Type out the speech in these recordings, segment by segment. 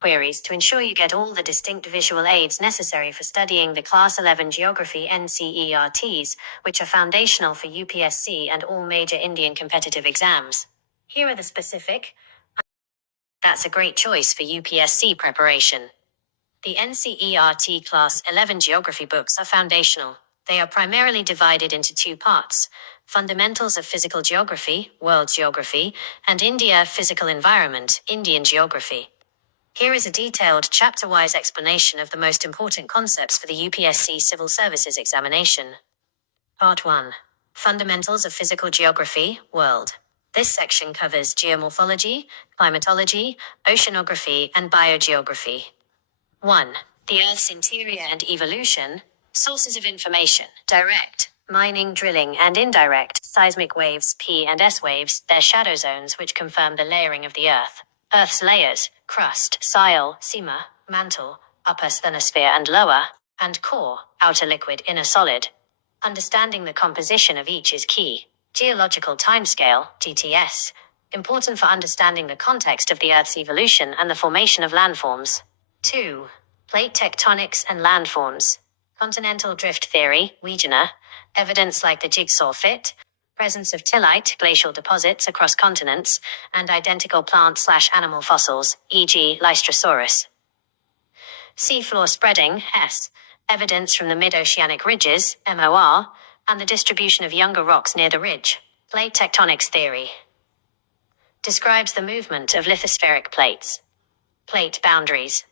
queries to ensure you get all the distinct visual aids necessary for studying the Class 11 Geography NCERTs, which are foundational for UPSC and all major Indian competitive exams. Here are the specific. That's a great choice for UPSC preparation. The NCERT Class 11 Geography books are foundational. They are primarily divided into two parts: Fundamentals of Physical Geography, World Geography, and India Physical Environment, Indian Geography. Here is a detailed chapter-wise explanation of the most important concepts for the UPSC Civil Services examination. Part 1. Fundamentals of Physical Geography, World. This section covers geomorphology, climatology, oceanography, and biogeography. 1. The Earth's interior and evolution. Sources of information. Direct, mining, drilling, and indirect, seismic waves, P and S waves, their shadow zones which confirm the layering of the Earth. Earth's layers, crust, soil, sima, mantle, upper asthenosphere and lower, and core, outer liquid, inner solid. Understanding the composition of each is key. Geological timescale, GTS, important for understanding the context of the Earth's evolution and the formation of landforms. 2. Plate tectonics and landforms. Continental drift theory, Wegener, evidence like the jigsaw fit, presence of tillite, glacial deposits across continents, and identical plant/animal fossils, e.g. Lystrosaurus. Seafloor spreading, S, evidence from the mid-oceanic ridges, MOR, and the distribution of younger rocks near the ridge. Plate tectonics theory describes the movement of lithospheric plates. Plate boundaries.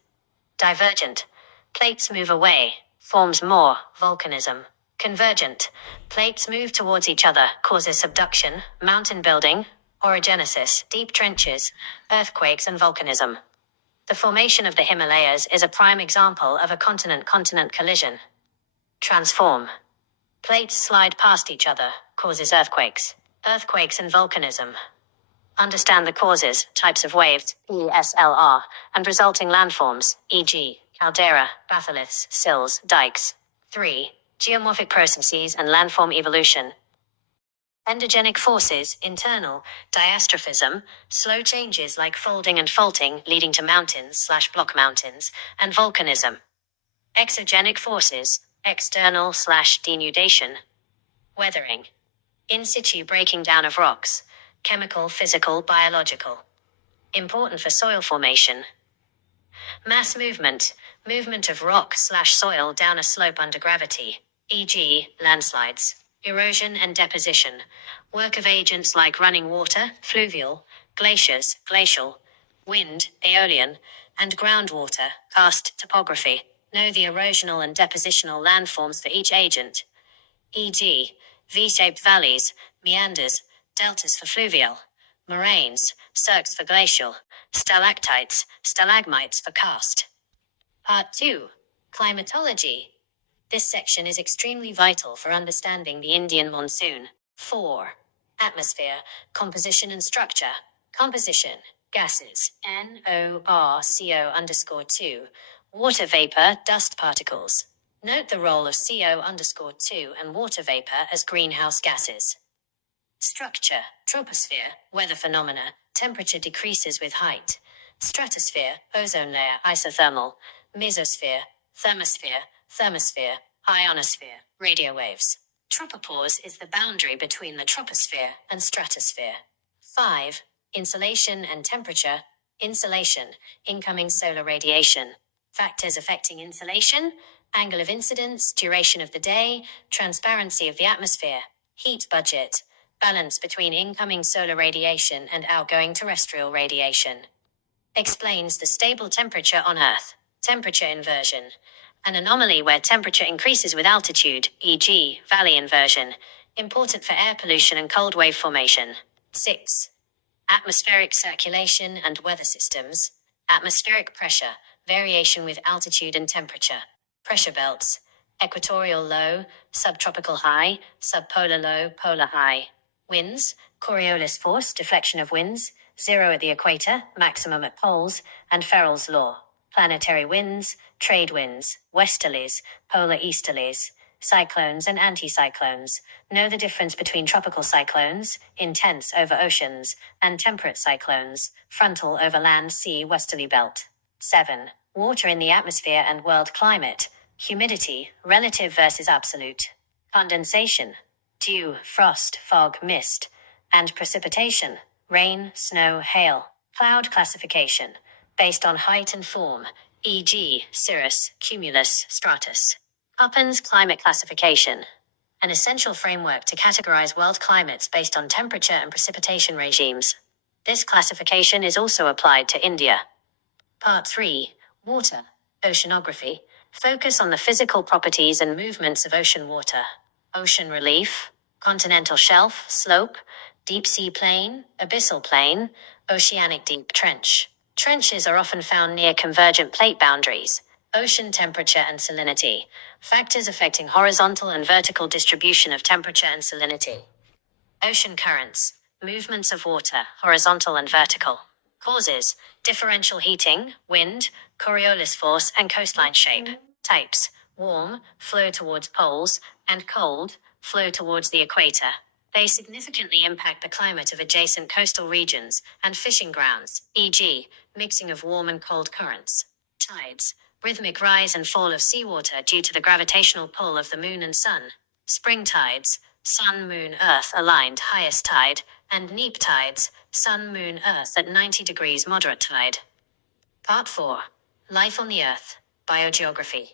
Divergent. Plates move away, forms more, volcanism. Convergent. Plates move towards each other, causes subduction, mountain building, orogenesis, deep trenches, earthquakes, and volcanism. The formation of the Himalayas is a prime example of a continent-continent collision. Transform. Plates slide past each other, causes earthquakes. Earthquakes and volcanism. Understand the causes, types of waves, ESLR, and resulting landforms, e.g., caldera, batholiths, sills, dikes. 3. Geomorphic processes and landform evolution. Endogenic forces, internal, diastrophism, slow changes like folding and faulting leading to mountains/block mountains, and volcanism. Exogenic forces, external/denudation. Weathering. In situ breaking down of rocks, chemical, physical, biological. Important for soil formation. Mass movement, movement of rock/soil down a slope under gravity, e.g., landslides. Erosion and deposition, work of agents like running water, fluvial, glaciers, glacial, wind, aeolian, and groundwater, karst topography. Know the erosional and depositional landforms for each agent, e.g., V-shaped valleys, meanders, deltas for fluvial, moraines, cirques for glacial, stalactites, stalagmites for karst. Part 2. Climatology. This section is extremely vital for understanding the Indian monsoon. 4. Atmosphere, composition and structure. Composition, gases, NORCO_2, water vapor, dust particles. Note the role of CO_2 and water vapor as greenhouse gases. Structure, troposphere, weather phenomena, temperature decreases with height. Stratosphere, ozone layer, isothermal. Mesosphere, thermosphere, ionosphere, radio waves. Tropopause is the boundary between the troposphere and stratosphere. 5. Insolation and temperature. Insolation, incoming solar radiation. Factors affecting insolation: angle of incidence, duration of the day, transparency of the atmosphere, heat budget, balance between incoming solar radiation and outgoing terrestrial radiation. Explains the stable temperature on Earth. Temperature inversion, an anomaly where temperature increases with altitude, e.g., valley inversion, important for air pollution and cold wave formation. 6. Atmospheric circulation and weather systems. Atmospheric pressure, variation with altitude and temperature. Pressure belts, equatorial low, subtropical high, subpolar low, polar high. Winds, Coriolis force, deflection of winds, zero at the equator, maximum at poles, and Ferrel's law. Planetary winds, trade winds, westerlies, polar easterlies, cyclones and anticyclones. Know the difference between tropical cyclones, intense over oceans, and temperate cyclones, frontal over land sea westerly belt. 7. Water in the atmosphere and world climate. Humidity, relative versus absolute. Condensation, dew, frost, fog, mist. And precipitation, rain, snow, hail. Cloud classification, based on height and form, e.g., cirrus, cumulus, stratus. Köppen's climate classification, an essential framework to categorize world climates based on temperature and precipitation regimes. This classification is also applied to India. Part 3. Water. Oceanography. Focus on the physical properties and movements of ocean water. Ocean relief, continental shelf, slope, deep sea plain, abyssal plain, oceanic deep trench. Trenches are often found near convergent plate boundaries. Ocean temperature and salinity. Factors affecting horizontal and vertical distribution of temperature and salinity. Ocean currents. Movements of water, horizontal and vertical. Causes: differential heating, wind, Coriolis force, and coastline shape. Types: warm, flow towards poles, and cold, flow towards the equator. They significantly impact the climate of adjacent coastal regions and fishing grounds, e.g., mixing of warm and cold currents. Tides: rhythmic rise and fall of seawater due to the gravitational pull of the moon and sun. Spring tides: sun, moon, earth aligned highest tide, and neap tides: sun, moon, earth at 90 degrees moderate tide. Part 4. Life on the Earth. Biogeography.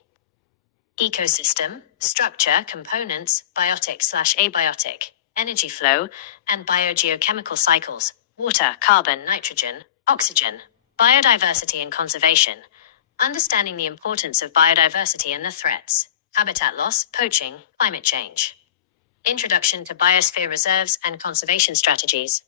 Ecosystem, structure, components, biotic/abiotic, energy flow, and biogeochemical cycles, water, carbon, nitrogen, oxygen, biodiversity and conservation. Understanding the importance of biodiversity and the threats: habitat loss, poaching, climate change. Introduction to biosphere reserves and conservation strategies.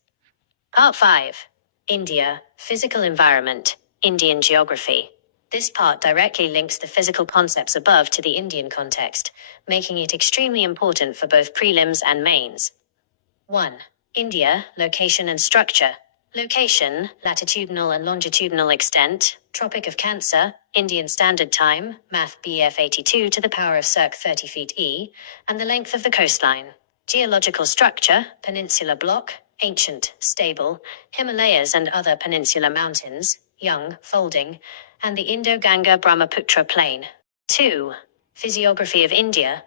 Part 5. India, physical environment, Indian geography. This part directly links the physical concepts above to the Indian context, making it extremely important for both prelims and mains. 1. India, location and structure. Location, latitudinal and longitudinal extent, Tropic of Cancer, Indian Standard Time, Math BF 82 to the power of circ 30 feet E, and the length of the coastline. Geological structure, peninsular block, ancient, stable, Himalayas and other peninsular mountains, young, folding, and the Indo-Ganga-Brahmaputra plain. 2. Physiography of India.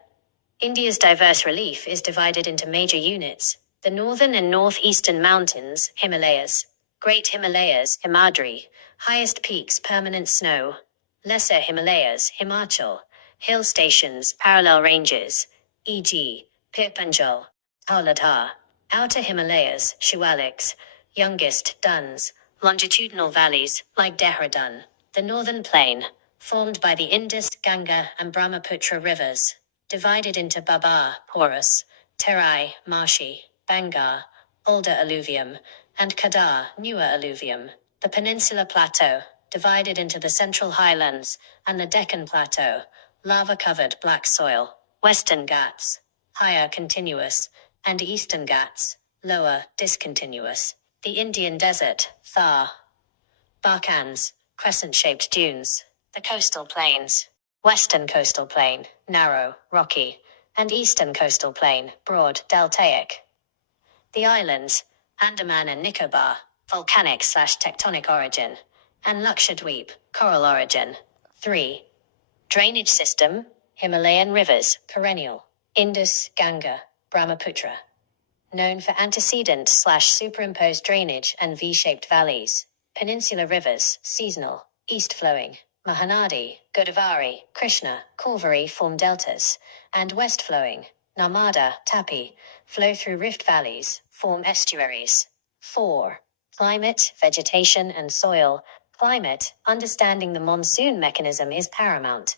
India's diverse relief is divided into major units: the northern and northeastern mountains, Himalayas, Great Himalayas, Himadri, highest peaks, permanent snow, lesser Himalayas, Himachal, hill stations, parallel ranges, e.g., Pir Panjal, Auladhar, outer Himalayas, Shiwaliks, youngest, Duns, longitudinal valleys, like Dehradun, the northern plain, formed by the Indus, Ganga, and Brahmaputra rivers, divided into Babar, porous, Terai, marshy, Bangar, older alluvium, and Kadar, newer alluvium. The Peninsular Plateau, divided into the Central Highlands and the Deccan Plateau, lava-covered black soil. Western Ghats, higher continuous, and Eastern Ghats, lower discontinuous. The Indian Desert, Thar. Balkans, crescent-shaped dunes. The coastal plains. Western coastal plain, narrow, rocky, and eastern coastal plain, broad, deltaic. The islands, Andaman and Nicobar, volcanic/tectonic origin, and Lakshadweep, coral origin. 3. Drainage system, Himalayan rivers, perennial, Indus, Ganga, Brahmaputra. Known for antecedent/superimposed drainage and V-shaped valleys. Peninsular rivers, seasonal, east-flowing, Mahanadi, Godavari, Krishna, Cauvery form deltas, and west-flowing, Narmada, Tapi, flow through rift valleys, form estuaries. 4. Climate, vegetation, and soil. Climate, understanding the monsoon mechanism is paramount.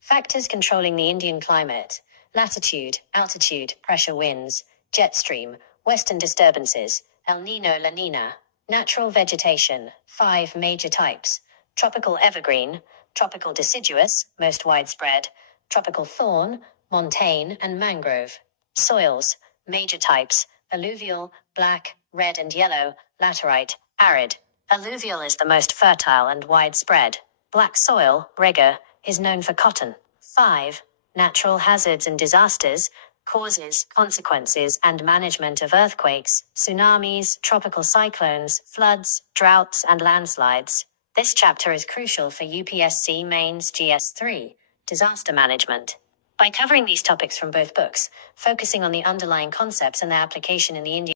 Factors controlling the Indian climate: latitude, altitude, pressure winds, jet stream, western disturbances, El Niño La Niña. Natural vegetation, 5 major types: tropical evergreen, tropical deciduous, most widespread, tropical thorn, montane, and mangrove. Soils, major types: alluvial, black, red and yellow, laterite, arid. Alluvial is the most fertile and widespread. Black soil, Rega, is known for cotton. 5. Natural hazards and disasters, causes, consequences, and management of earthquakes, tsunamis, tropical cyclones, floods, droughts, and landslides. This chapter is crucial for UPSC Mains GS3, Disaster Management. By covering these topics from both books, focusing on the underlying concepts and their application in the Indian